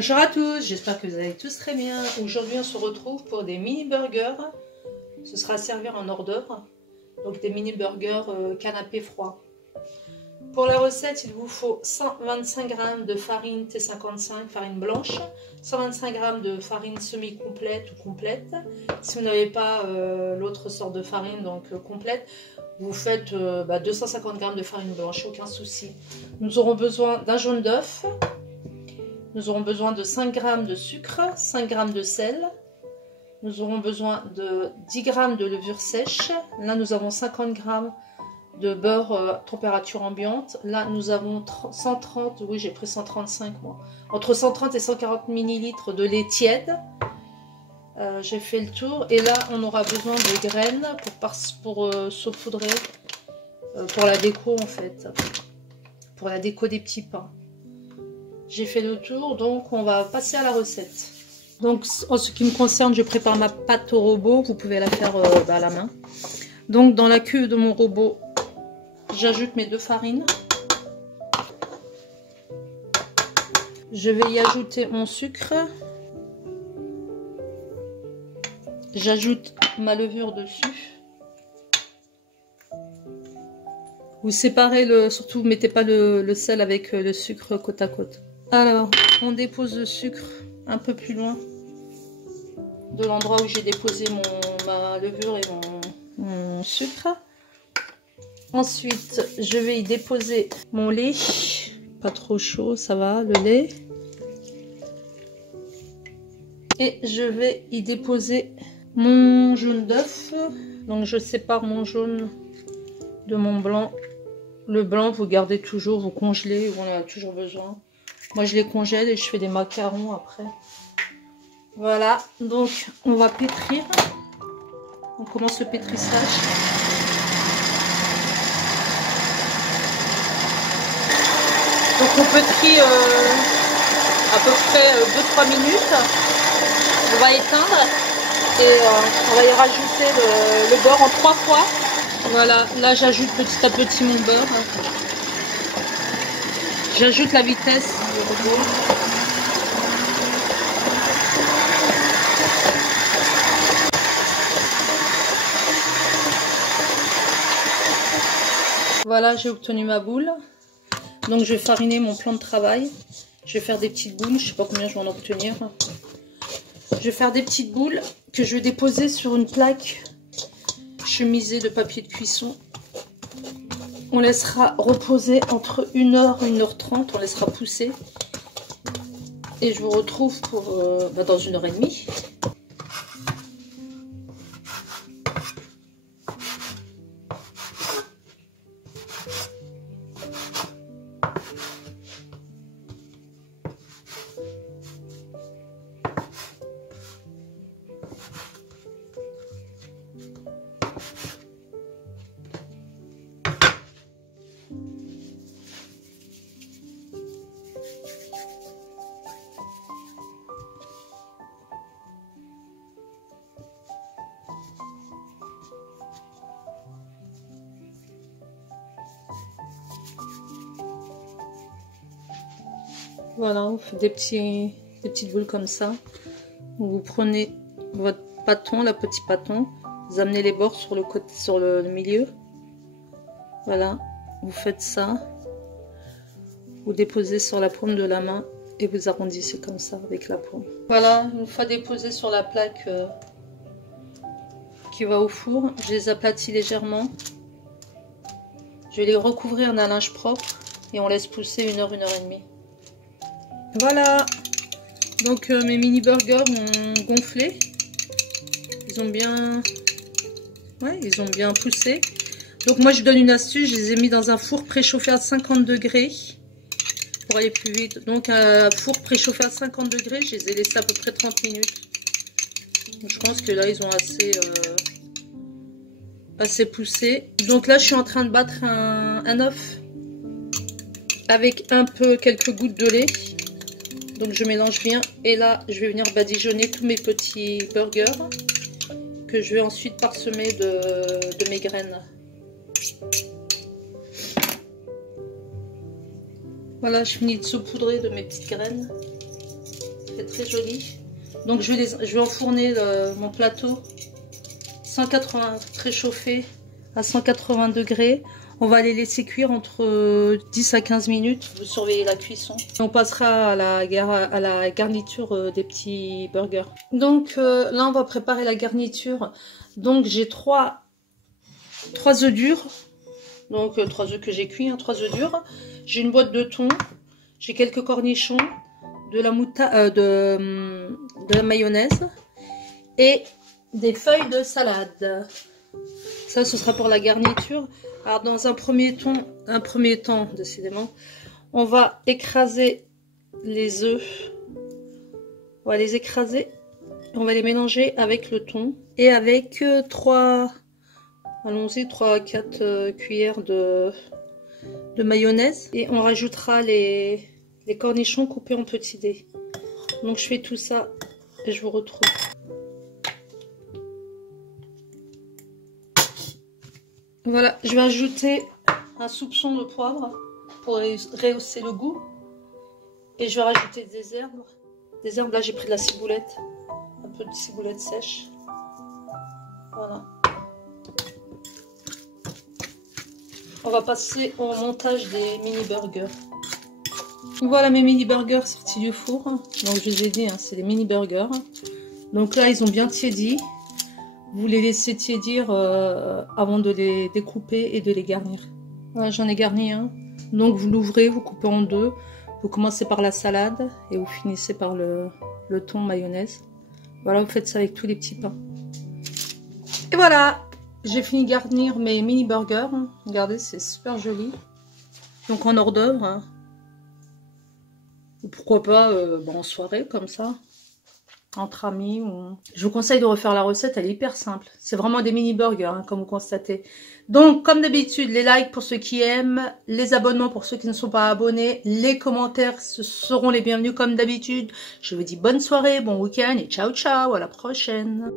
Bonjour à tous, j'espère que vous allez tous très bien. Aujourd'hui on se retrouve pour des mini burgers. Ce sera à servir en hors d'œuvre. Donc des mini burgers canapé froid. Pour la recette, il vous faut 125 g de farine T55, farine blanche, 125 g de farine semi-complète ou complète. Si vous n'avez pas l'autre sorte de farine, donc complète, vous faites 250 g de farine blanche, aucun souci. Nous aurons besoin d'un jaune d'œuf. Nous aurons besoin de 5 g de sucre, 5 g de sel. Nous aurons besoin de 10 g de levure sèche. Là, nous avons 50 g de beurre température ambiante. Là, nous avons 130, oui, j'ai pris 135 moi. Entre 130 et 140 ml de lait tiède. J'ai fait le tour. Et là, on aura besoin de graines pour saupoudrer, pour la déco en fait. Pour la déco des petits pains. J'ai fait le tour, donc on va passer à la recette. Donc en ce qui me concerne, je prépare ma pâte au robot. Vous pouvez la faire à la main. Donc dans la cuve de mon robot, j'ajoute mes deux farines. Je vais y ajouter mon sucre. J'ajoute ma levure dessus. Vous séparez surtout mettez pas le sel avec le sucre côte à côte. Alors, on dépose le sucre un peu plus loin de l'endroit où j'ai déposé ma levure et mon sucre. Ensuite, je vais y déposer mon lait. Pas trop chaud, ça va, le lait. Et je vais y déposer mon jaune d'œuf. Donc, je sépare mon jaune de mon blanc. Le blanc, vous gardez toujours, vous congelez, on en a toujours besoin. Moi, je les congèle et je fais des macarons après. Voilà, donc on va pétrir. On commence le pétrissage. Donc on pétrit à peu près 2-3 minutes. On va éteindre et on va y rajouter le beurre en 3 fois. Voilà, là j'ajoute petit à petit mon beurre. J'ajoute la vitesse du robot. Voilà, j'ai obtenu ma boule. Donc je vais fariner mon plan de travail. Je vais faire des petites boules, je ne sais pas combien je vais en obtenir. Je vais faire des petites boules que je vais déposer sur une plaque chemisée de papier de cuisson. On laissera reposer entre 1h et 1h30, on laissera pousser. Et je vous retrouve pour dans 1h30. Voilà, on fait des petites boules comme ça. Vous prenez votre pâton, le petit pâton, vous amenez les bords sur le côté, sur le milieu. Voilà, vous faites ça. Vous déposez sur la paume de la main et vous arrondissez comme ça avec la paume. Voilà, une fois déposé sur la plaque qui va au four, je les aplatis légèrement. Je vais les recouvrir d'un linge propre et on laisse pousser 1h, 1h30. Voilà, donc mes mini burgers ont gonflé, ils ont bien poussé. Donc moi je donne une astuce, je les ai mis dans un four préchauffé à 50 degrés pour aller plus vite. Donc un four préchauffé à 50 degrés, je les ai laissés à peu près 30 minutes. Donc, je pense que là ils ont assez poussé. Donc là je suis en train de battre un œuf avec quelques gouttes de lait. Donc je mélange bien et là je vais venir badigeonner tous mes petits burgers que je vais ensuite parsemer de mes graines. Voilà, je finis de saupoudrer de mes petites graines. l'assiette est très jolie. Donc je vais enfourner mon plateau 180 préchauffé à 180 degrés. On va les laisser cuire entre 10 à 15 minutes. Vous surveillez la cuisson. On passera à la garniture des petits burgers. Donc là, on va préparer la garniture. Donc j'ai 3 œufs durs. Donc 3 œufs que j'ai cuits, 3 œufs durs. J'ai une boîte de thon. J'ai quelques cornichons, de la mayonnaise et des feuilles de salade. Ça, ce sera pour la garniture. Alors, dans un premier temps, décidément, on va écraser les œufs. On va les écraser. On va les mélanger avec le thon et avec 3 à 4 cuillères de mayonnaise. Et on rajoutera les cornichons coupés en petits dés. Donc, je fais tout ça et je vous retrouve. Voilà, je vais ajouter un soupçon de poivre pour rehausser le goût. Et je vais rajouter des herbes. Des herbes, là j'ai pris de la ciboulette. Un peu de ciboulette sèche. Voilà. On va passer au montage des mini burgers. Voilà mes mini burgers sortis du four. Donc je vous ai dit, hein, c'est les mini burgers. Donc là ils ont bien tiédi. Vous les laissez tiédir avant de les découper et de les garnir. Voilà, j'en ai garni un. Donc vous l'ouvrez, vous coupez en deux. Vous commencez par la salade et vous finissez par le thon mayonnaise. Voilà, vous faites ça avec tous les petits pains. Et voilà, j'ai fini de garnir mes mini burgers. Regardez, c'est super joli. Donc en hors d'œuvre. Hein. Ou pourquoi pas en soirée comme ça. Entre amis. Je vous conseille de refaire la recette, elle est hyper simple. C'est vraiment des mini burgers, hein, comme vous constatez. Donc, comme d'habitude, les likes pour ceux qui aiment, les abonnements pour ceux qui ne sont pas abonnés, les commentaires seront les bienvenus comme d'habitude. Je vous dis bonne soirée, bon week-end et ciao ciao, à la prochaine.